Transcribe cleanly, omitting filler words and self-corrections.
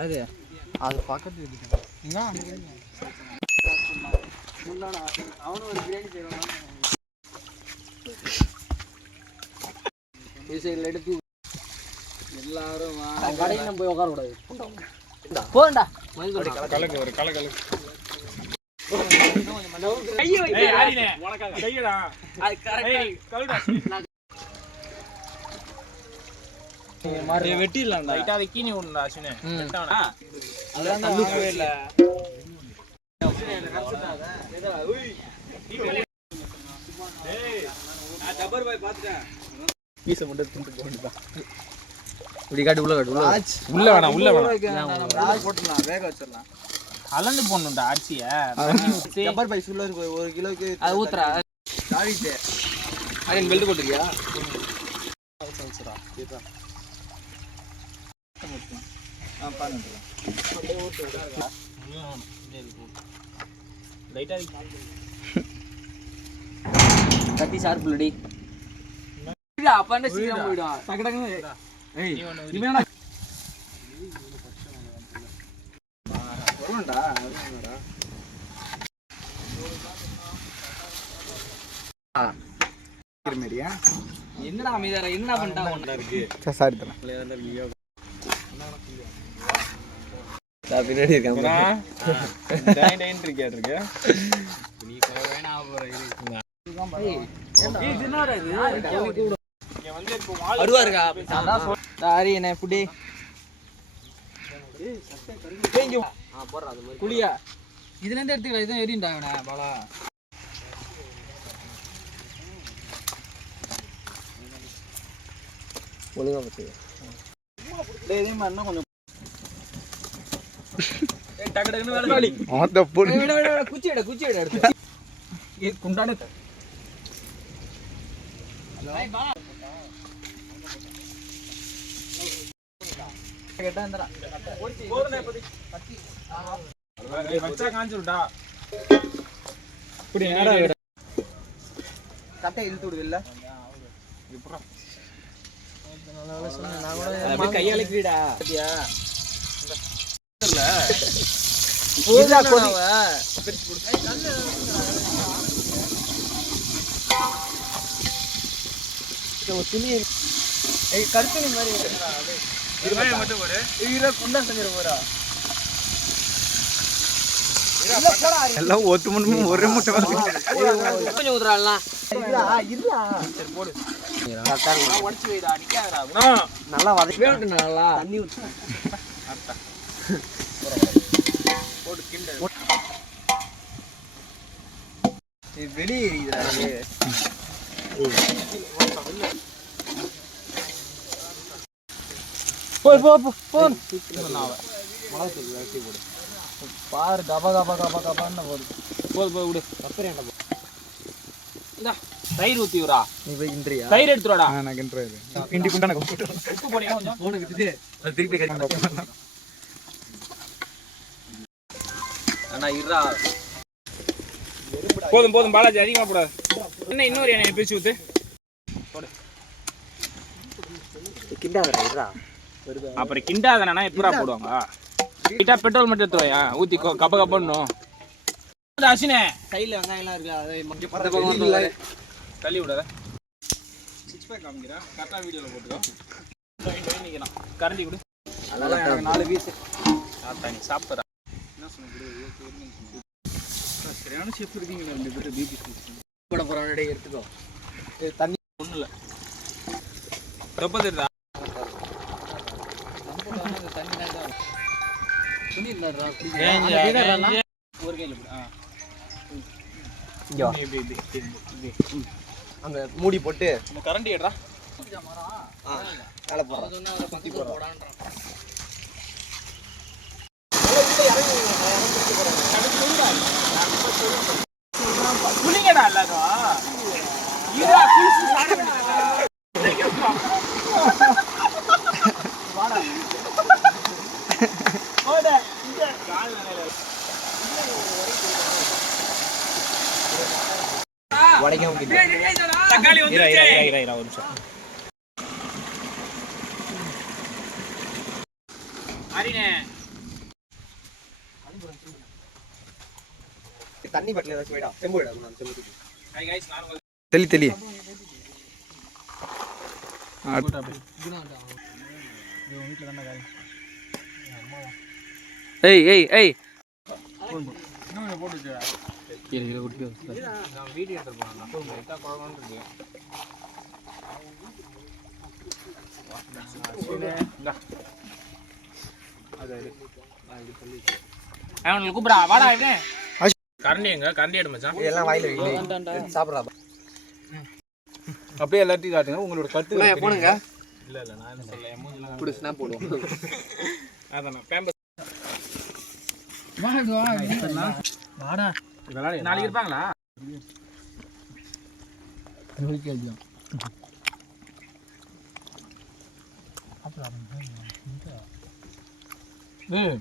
அது அது பக்கத்து அவனு ஒரு பிரியாணி செய்வான் எடுத்து எல்லாரும் கடையில் நம்ம போய் உட்கார கூடாது போண்டா கலக்கு ஒரு கலக்கு வெட்டிடலாம்டா லைட்டா அதை கீனி விடணும்டா அஸ்வினே வெட்டானா அதெல்லாம் தள்ளுவே இல்ல டேய் நான் ஜபர் பாய் பாத்துட்டேன் பீஸ் மட்டும் தின்னு போடுடா இப்படி காட்டு உள்ள வேணாம் உள்ள வேணாம் ராஜ் போட்டுடலாம் வேக வச்சிரலாம் கலந்து போடணும்டா அரிசிய ஜபர் பாய் சுள்ள 1 கிலோக்கு அது ஊத்துறா சாரிட்டே அட பெல்ட் போட்டுறியா வச்சிரா கேட்டா பாருங்க லைட்டா கத்தி ஷார்ப்லடி அப்ப என்ன சீக்கிரம் போய்டும் டக்கு டக்குன்னு ஏய் இவனா வரணும்டா வரணும்டா கிரமேரியா என்னடா அமைதியா என்னடா பண்ணிட்டாங்க ஒண்ணா இருக்கு சாரி தரேன் பிளேயர்ல இருக்கீங்க நான் பின்னாடி இருக்கேன் டைன் டைன் இருக்கேன் நீ வேணா போற ஏய் என்னடா இது இங்க வந்து இப்போ வால் அடுவாருடா சாரி என்ன புடி ஏய் சட்டை கருங்கி பேஞ்சு போறடா அது மாதிரி குளியா இதுல இருந்து எடுத்துக்கலாம் இதான் ஏறிண்டா அவனே பாலா ஒழுங்கா பத்து டேய் இதே மாதிரி கொஞ்சம் ஏய் டக்கு டக்குன்னு வேலை வாடி ஆத போடு விட குச்சி எடு எடுத்து ஏ குண்டானே ஹலோ பா கேட்டா இந்தடா போடுனே பதி கத்தி வச்சா காஞ்சிருடா இப்படி நேரா கட்டை இழுத்து விடுவில்ல இப்பறா நான் கூட அப்படியே கையால கிடா பாத்தியா இல்ல போடா கொடிவ பிரிச்சு போடு இது துணி ஏய் கருத்துணி மாதிரி இருக்குடா அப்படியே இருமைய மட்டும் போடு ஈர குண்டா செஞ்சிர போறா இல்ல போடா எல்லாம் ஒத்து முன்னும் ஒரே முட்டை கொஞ்சம் ஊதுறாலாம் இருடா சரி போடு கரெக்ட்டா நான் உடைச்சு வைடா நிக்காதடா நல்லா வதக்கி வேணும் நல்லா தண்ணி ஊத்து அடடா போடு கிண்ட இது வெளிய ஏறிடா போ மிளகாய் தூள் வெட்டி போடு பாரு கபான்னு போடு விடு அப்புறம் போ இந்தா தயிர் ஊத்தி விடா நீ போய் கிண்டறியா தயிர் எடுத்துடா நான் கிண்டறேன் கிண்டி குண்டான போட்டு உப்பு போடுங்க கொஞ்சம் போடு விட்டுட்டு அது திருப்பி கட்டி அண்ணா இருடா போதும் பாலாஜி அதிகமா போடாத என்ன இன்னொரு எண்ணெய் பிரிச்சு ஊத்து போடு கிண்டாதடா இருடா அப்புறம் கிண்டாதனா எப்பறா போடுவாங்க லைட்டா பெட்ரோல் மட்டும் எடுத்துறயா ஊத்தி கப்பன்னு அஸ்வினே கையில வெங்காயம் எல்லாம் இருக்கு அதை இந்த பக்கம் வந்து தள்ளி விடாத 6 பேக் காமிங்கடா கரெக்ட்டா வீடியோல போட்டுக்கோ நிக்கலாம் கரண்டி கொடு அதெல்லாம் எனக்கு 4 பீஸ் நீ சாப்பிடுறா என்ன சொன்னீங்க சரியான ஷேப் இருக்கீங்க ரெண்டு பேரும் பிபி போட போறானே எடுத்துக்கோ தண்ணி ஒண்ணு இல்ல தொப்பதுடா தண்ணி தான் துணி இல்லடா அப்படியே ஒரு கையில அந்த மூடி போட்டு இந்த கரண்டி எடுறா மேல போறா சொன்னா அவரை பத்தி போடான்றான் குளிங்கடா எல்லாரும் ஈரா குளிச்சு சாப்பிடுங்க வாடா ஓட இங்க கால் நலையில வடைக்கும் தக்காளி வந்துருச்சு இரு ஒரு நிமிஷம் அரினே தண்ணி பட்டில ஏதாச்சும் போய்டா செம்போடா நான் செம்பு ஹாய் गाइस நான் தெளி தெளி ஏய் ஏய் ஏய் இன்னும் போட்டு வச்சுடா கீழ குட்டி நான் வீடியோ எடுத்து போறேன் லைட்டா குழம்பு இருக்கு இந்தா அது அவனுக்கு கூப்பிடா வாடா இவனே கரண்டி எங்க கரண்டி எடு மச்சான் இதெல்லாம் வாயில வை சாப்பிடுறா அப்படியே எல்லாத்தையும் காட்டுங்க உங்களோட கருத்து போணுங்க இல்ல நான் என்ன சொல்ல மூஞ்சில குடு ஸ்னாப் போடுவோம் அதான் பேம்பஸ் வாடா நாளைக்கு இருப்பாங்களா ஏய்